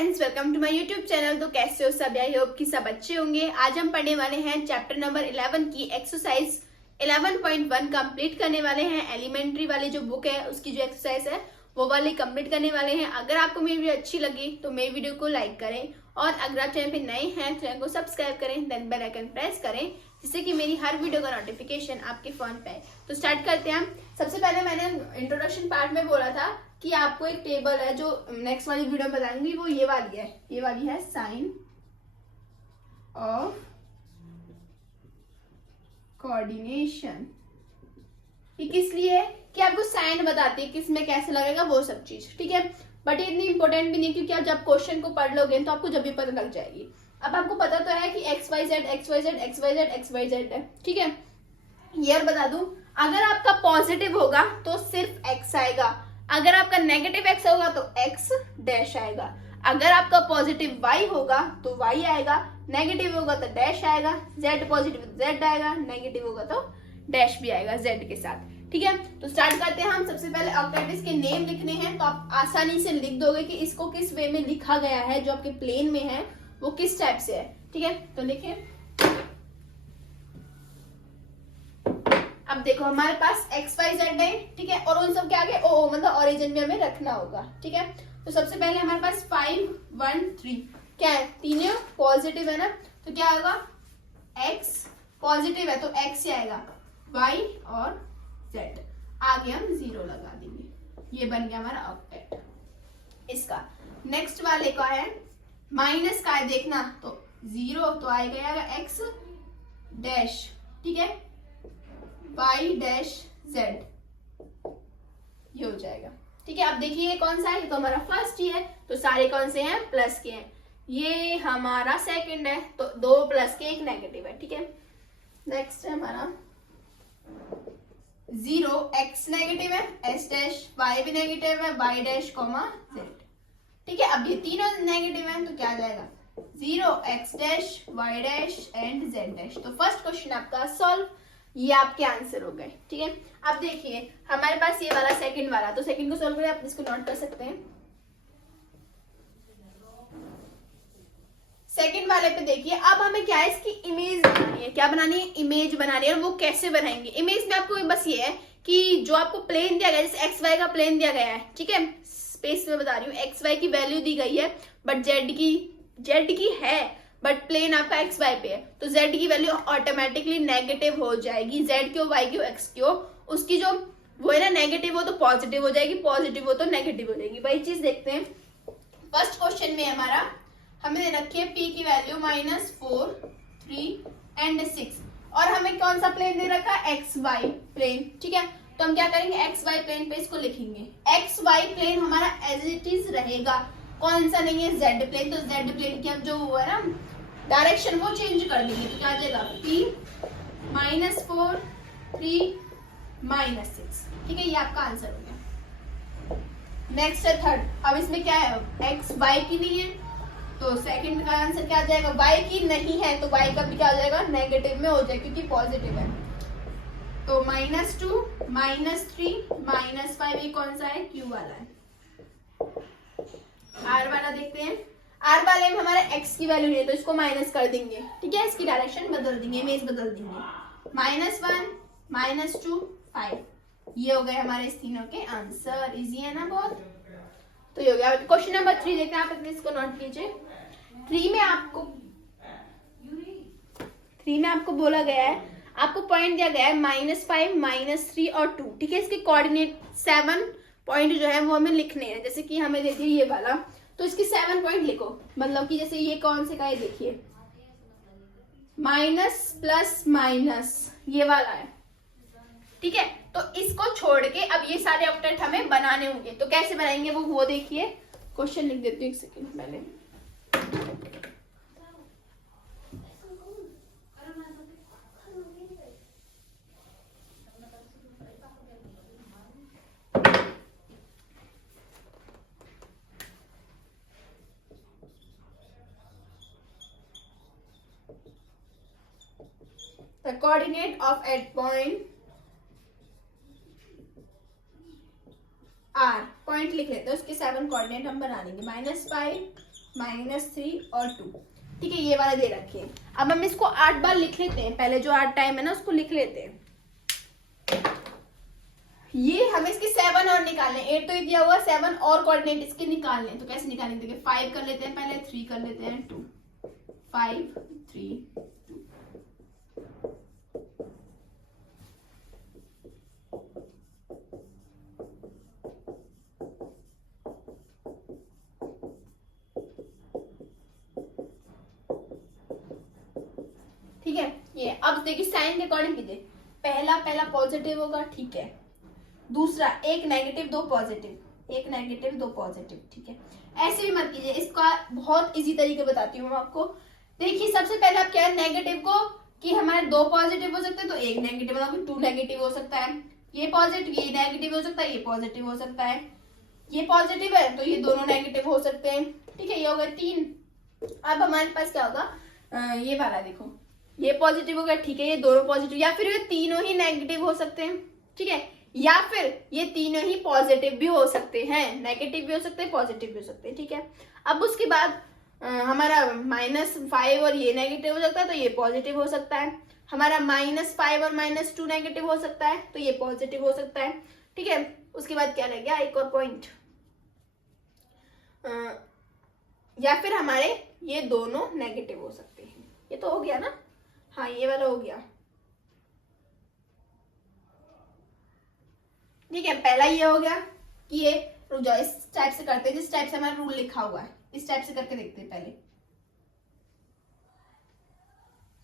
Friends, welcome to my YouTube channel. तो कैसे हो सब? आई होप कि सब अच्छे होंगे। आज हम पढ़ने वाले हैं चैप्टर नंबर 11 की एक्सरसाइज 11.1 कंप्लीट करने वाले हैं। एलिमेंट्री वाली जो बुक है उसकी जो एक्सरसाइज है वो वाली कंप्लीट करने वाले हैं। अगर आपको मेरी वीडियो अच्छी लगी तो मेरी वीडियो को लाइक करें और अगर आप चैनल पे नए हैं तो चैनल को सब्सक्राइब करें, देन बेल आइकन प्रेस करें जिससे कि मेरी हर वीडियो का नोटिफिकेशन आपके फोन पे आए। तो स्टार्ट करते हैं हम। सबसे पहले मैंने इंट्रोडक्शन पार्ट में बोला था कि आपको एक टेबल है जो नेक्स्ट वाली वीडियो में बताऊंगी, वो ये वाली है साइन ऑफ कोऑर्डिनेशन। ये किस लिए है कि आपको साइन बताती है किस में कैसे लगेगा वो सब चीज, ठीक है। बट ये इतनी इंपॉर्टेंट भी नहीं क्योंकि आप जब क्वेश्चन को पढ़ लोगे तो आपको जब भी पता लग जाएगी। अब आपको पता तो है कि x y z x y z x y z x y z है, ठीक है। ये बता दूं, अगर आपका पॉजिटिव होगा तो सिर्फ एक्स आएगा, अगर आपका नेगेटिव एक्स होगा तो एक्स डैश आएगा, अगर आपका पॉजिटिव वाई होगा तो वाई आएगा, नेगेटिव होगा तो डैश आएगा, जेड पॉजिटिव तो जेड आएगा, नेगेटिव होगा तो डैश भी आएगा जेड के साथ, ठीक है। तो स्टार्ट करते हैं हम। सबसे पहले ऑक्टेट्स के नेम लिखने हैं तो आप आसानी से लिख दोगे कि इसको किस वे में लिखा गया है, जो आपके प्लेन में है वो किस टाइप से है, ठीक है। तो लिखें। अब देखो हमारे पास एक्स वाई जेड है, ठीक है, और उन सब के आगे ओ मतलब ओरिजिन में हमें रखना होगा, ठीक है। तो सबसे पहले हमारे पास 5 1 3 क्या है, तीनों पॉजिटिव है ना, तो क्या होगा, एक्स पॉजिटिव है तो एक्स ही आएगा, वाई और जेड आगे हम 0 लगा देंगे। ये बन गया हमारा ऑक्टेट। इसका नेक्स्ट वाले का है माइनस का है, देखना तो 0 तो आएगा एक्स डैश, ठीक है, वाई डैश जेड, ये हो जाएगा, ठीक है। अब देखिए कौन सा है, तो हमारा फर्स्ट ही है तो सारे कौन से हैं, प्लस के हैं। ये हमारा सेकंड है तो 2 प्लस के 1 नेगेटिव है, ठीक है। नेक्स्ट है हमारा 0 एक्स नेगेटिव है, एस डैश वाई भी नेगेटिव है, वाई डैश कॉमा जेड, ठीक है। अब ये तीनों नेगेटिव है तो क्या आ जाएगा, 0 x dash y dash and z dash. तो फर्स्ट क्वेश्चन आपका सॉल्व, ये आपके आंसर हो गए, ठीक है। अब देखिए हमारे पास ये वाला सेकंड वाला, तो सेकंड को सॉल्व करें, आप इसको नोट कर सकते हैं। सेकंड वाले पे देखिए, अब हमें क्या है, इसकी इमेज बनानी है। क्या बनानी है, इमेज बनानी है। और वो कैसे बनाएंगे, इमेज में आपको बस ये है कि जो आपको प्लेन दिया गया है, जैसे एक्स वाई का प्लेन दिया गया है, ठीक है, स्पेस में बता रही हूँ, एक्स वाई की वैल्यू दी गई है बट जेड की है, बट प्लेन आपका एक्स वाई पे है तो जेड की वैल्यू ऑटोमेटिकली नेगेटिव हो जाएगी। जेड क्यों, वाई क्यों, एक्स क्यों, उसकी जो वो है ना नेगेटिव हो तो पॉजिटिव हो जाएगी, पॉजिटिव हो तो नेगेटिव हो जाएगी। वही चीज देखते हैं। फर्स्ट क्वेश्चन में हमारा हमें दे रखी है पी की वैल्यू -4 3 एंड 6 और हमें कौन सा प्लेन दे रखा है, एक्स वाई प्लेन, ठीक है। तो हम क्या करेंगे, एक्स वाई प्लेन पे इसको लिखेंगे। एक्स वाई प्लेन हमारा एज इट इज रहेगा, कौन सा नहीं है, जेड प्लेन। तो जेड प्लेन की हम जो वो है ना डायरेक्शन वो चेंज कर देंगे, तो क्या आ जाएगा, p -4 3 -6, ठीक है। ये आपका आंसर हो गया। नेक्स्ट है थर्ड। अब इसमें क्या है, एक्स वाई की नहीं है तो सेकंड का आंसर क्या आ जाएगा, वाई की नहीं है तो वाई का भी क्या आ जाएगा, नेगेटिव में हो जाएगा क्योंकि पॉजिटिव है। तो -2 -3 -5 ये कौन सा है, क्यू वाला है। आर वाला देखते हैं। आर वाले में हमारे एक्स की वैल्यू नहीं है तो इसको माइनस कर देंगे, ठीक है, इसकी डायरेक्शन बदल देंगे, इमेज बदल देंगे। -1 -2 5 ये हो गए हमारे इस तीनों के आंसर। इजी है ना बहुत। तो ये हो गया। क्वेश्चन नंबर 3 देखते हैं, आप अपने इसको नोट कीजिए। 3 में आपको बोला गया है, आपको पॉइंट दिया गया है -5 -3 और 2, ठीक है। इसके कोऑर्डिनेट 7 पॉइंट जो है वो हमें लिखने हैं। जैसे कि हमें देखिए ये वाला, तो इसकी 7 पॉइंट लिखो, मतलब कि जैसे ये कौन से का है, देखिए माइनस प्लस माइनस ये वाला है, ठीक है। तो इसको छोड़ के अब ये सारे ऑक्टेट हमें बनाने होंगे, तो कैसे बनाएंगे वो देखिए। क्वेश्चन लिख देती हूँ एक सेकेंड पहले। The coordinate of at point R, point लिख लेते हैं, उसके 7 कोऑर्डिनेट हम बना लेंगे, -5 -3 और 2, ठीक है, ये वाला दे रखे हैं। अब हम इसको 8 बार लिख लेते हैं, पहले जो 8 टाइम है ना उसको लिख लेते हैं। ये हमें इसके 7 और निकालने, 8 तो ये दिया हुआ, 7 और कोऑर्डिनेट इसके निकालने, तो कैसे निकालेंगे? देखिए 5 कर लेते हैं पहले, 3 कर लेते हैं, 2, 5 3 2। ठीक है, ये अब देखिए साइन के अकॉर्डिंग कीजिए, पहला पॉजिटिव होगा, ठीक है, दूसरा एक नेगेटिव दो पॉजिटिव, एक नेगेटिव दो पॉजिटिव, ठीक है, ऐसे भी मत कीजिए, इसका बहुत इजी तरीके बताती हूँ मैं आपको। देखिए सबसे पहले आप क्या है, नेगेटिव को कि हमारे 2 पॉजिटिव हो सकते हैं तो एक नेगेटिव बनाओगे, 2 नेगेटिव हो सकता है, ये पॉजिटिव, ये नेगेटिव हो सकता है, ये पॉजिटिव हो सकता है, ये पॉजिटिव है तो ये दोनों नेगेटिव हो सकते हैं, ठीक है, ये हो गया 3। अब हमारे पास क्या होगा, ये वाला देखो, ये पॉजिटिव हो गया, ठीक है, ये दोनों पॉजिटिव, या फिर ये तीनों ही नेगेटिव हो सकते हैं, ठीक है, या फिर ये तीनों ही पॉजिटिव भी हो सकते हैं, नेगेटिव भी हो सकते हैं, पॉजिटिव भी हो सकते हैं, ठीक है। अब उसके बाद हमारा -5 और ये नेगेटिव हो सकता है तो ये पॉजिटिव हो सकता है, हमारा -5 और -2 नेगेटिव हो सकता है तो ये पॉजिटिव हो सकता है, ठीक है। उसके बाद क्या रह गया, एक और पॉइंट, या फिर हमारे ये दोनों नेगेटिव हो सकते हैं, ये तो हो गया ना, हाँ ये वाला हो गया, ठीक है। पहला ये हो गया कि ये, रुक जाओ, इस टाइप से करते हैं जिस टाइप से हमारा रूल लिखा हुआ है, इस टाइप से करके देखते हैं पहले,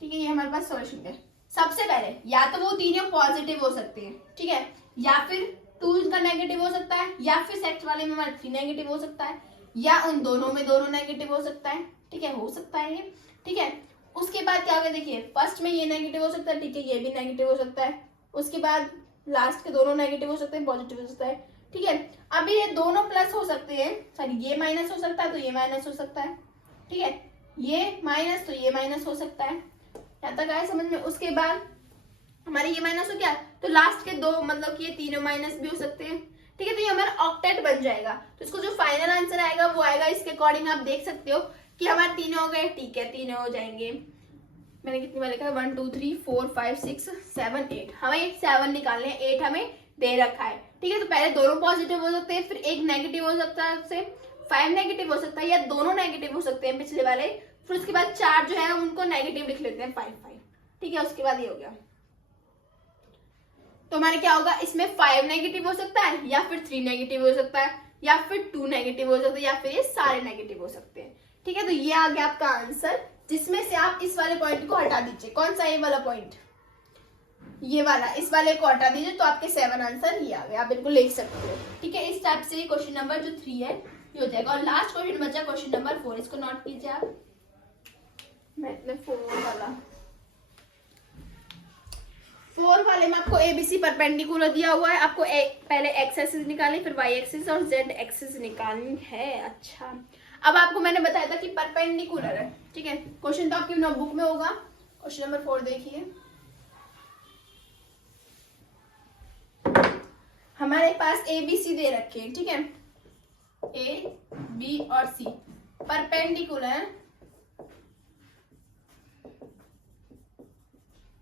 ठीक है, ये हमारे पास सॉल्यूशन है। सबसे पहले या तो वो तीनों पॉजिटिव हो सकते हैं, ठीक है, या फिर 2 का नेगेटिव हो सकता है, या फिर सेक्ट वाले में हमारा 3 नेगेटिव हो सकता है, या उन दोनों में दोनों नेगेटिव हो सकता है, ठीक है, हो सकता है ये, ठीक है। उसके बाद क्या होगा, देखिए फर्स्ट में ये नेगेटिव हो सकता है, ठीक है, ये भी नेगेटिव हो सकता है, उसके बाद लास्ट के दोनों नेगेटिव हो सकते हैं, पॉजिटिव हो सकता है, ठीक है। अभी ये दोनों प्लस हो सकते हैं, सॉरी ये माइनस हो सकता है तो ये माइनस हो सकता है, ठीक है, ये माइनस तो ये माइनस हो सकता है, यहाँ तक आया समझ में। उसके बाद हमारे ये माइनस हो गया तो लास्ट के 2 मतलब कि ये तीनों माइनस भी हो सकते हैं, ठीक है, तो ये हमारा ऑक्टेट बन जाएगा। तो इसको जो फाइनल आंसर आएगा वो आएगा, इसके अकॉर्डिंग आप देख सकते हो कि हमारे तीनों हो गए, ठीक है, तीनों हो जाएंगे। मैंने कितनी बार लिखा है, 1 2 3 4 5 6 7 8, हमें 7 निकालने हैं, 8 हमें दे रखा है, ठीक है। तो पहले दोनों पॉजिटिव हो सकते हैं, फिर एक नेगेटिव हो सकता है, उससे 5 नेगेटिव हो सकता है, या दोनों नेगेटिव हो सकते हैं पिछले वाले, फिर उसके बाद 4 जो है उनको नेगेटिव लिख लेते हैं, 5 5, ठीक है। उसके बाद ये हो गया, तो हमारे क्या होगा, इसमें 5 नेगेटिव हो सकता है, या फिर 3 नेगेटिव हो सकता है, या फिर 2 नेगेटिव हो सकता है, या फिर ये सारे नेगेटिव हो सकते हैं, ठीक है। तो ये आ गया आपका आंसर, जिसमें से आप इस वाले पॉइंट को हटा दीजिए। कौन सा ये वाला पॉइंट, ये वाला, इस वाले को हटा दीजिए तो आपके 7 आंसर ये आ गए, आप बिल्कुल लिख सकते हो, ठीक है। इस टाइप से क्वेश्चन नंबर जो 3 है ये हो जाएगा। और लास्ट क्वेश्चन बचा क्वेश्चन नंबर 4, इसको नोट कीजिए आप, मैं 4 वाले में आपको एबीसी परपेंडिकुलर दिया हुआ है, आपको पहले एक्स एक्सिस निकालनी, फिर वाई एक्सिस और जेड एक्सिस निकालनी है। अच्छा, अब आपको मैंने बताया था कि परपेंडिकुलर है, ठीक है, क्वेश्चन तो आपकी नोटबुक में होगा। क्वेश्चन नंबर 4 देखिए, हमारे पास ए बी सी दे रखे हैं, ठीक है, ए बी और सी परपेंडिकुलर,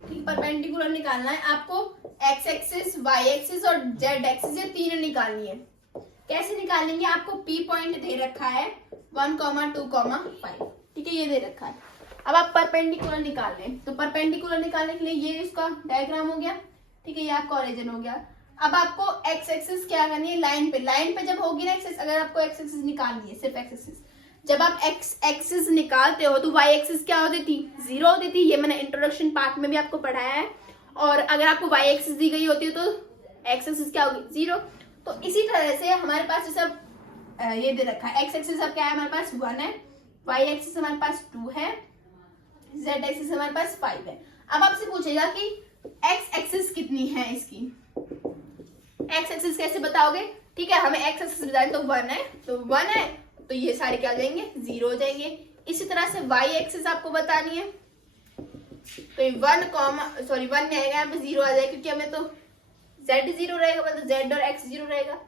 ठीक, परपेंडिकुलर निकालना है आपको, एक्स एक्सिस, वाई एक्सिस और जेड एक्सिस, ये तीनों निकालनी है। कैसे निकालेंगे, आपको पी पॉइंट दे रखा है 1, 2, 5, ठीक है, ये दे रखा है। अब आप परपेंडिकुलर निकाल लें, तो परपेंडिकुलर निकालने के लिए ये इसका डायग्राम हो गया, ठीक है, ये आपका ओरिजिन हो गया। अब आपको एक्स एक्सिस क्या करनी है, लाइन पे जब होगी ना एक्सिस, अगर आपको एक्स एक्सिस निकालनी है, सिर्फ एक्स एक्सिस, जब आप एक्स एक्सिस निकालते हो तो वाई एक्सिस क्या होती थी, 0 होती थी, ये मैंने इंट्रोडक्शन पार्ट में भी आपको पढ़ाया है। और अगर आपको वाई एक्सिस दी गई होती है तो एक्स एक्सिस क्या होगी, 0। तो इसी तरह से हमारे पास सब ये दे रखा है, एक्स एक्सिस अब क्या है हमारे पास 1 है, वाई एक्सिस हमारे पास 2 है, जेड एक्सिस हमारे पास 5 है। अब आपसे पूछेगा कि एक्स एक्सिस कितनी है इसकी, एक्स एक्सिस कैसे बताओगे, ठीक है, हमें एक्स एक्सिस बताएं तो 1 है, तो 1 है तो ये सारे क्या हो जाएंगे, 0 हो जाएंगे। इसी तरह से वाई एक्सिस आपको बतानी है, तो 1 में आएगा, यहाँ पे 0 आ जाएगा, क्योंकि हमें तो z 0 रहेगा, मतलब z और x 0 रहेगा।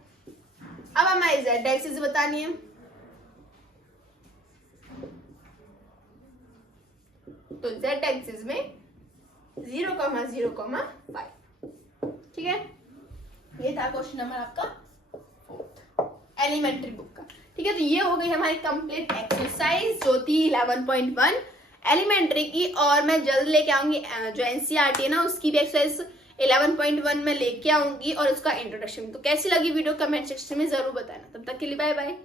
अब हमें z एक्सिस बतानी है, तो z एक्सिस में 0,0,5। ठीक है, ये था क्वेश्चन नंबर आपका 4 एलिमेंट्री बुक का। ठीक है, तो ये हो गई हमारी कंप्लीट एक्सरसाइज जो थी 11.1 एलिमेंट्री की। और मैं जल्द लेके आऊंगी जो एनसीईआरटी है ना, उसकी भी एक्सरसाइज 11.1 में लेके आऊंगी और उसका इंट्रोडक्शन। तो कैसी लगी वीडियो कमेंट सेक्शन में जरूर बताना। तब तक के लिए बाय बाय।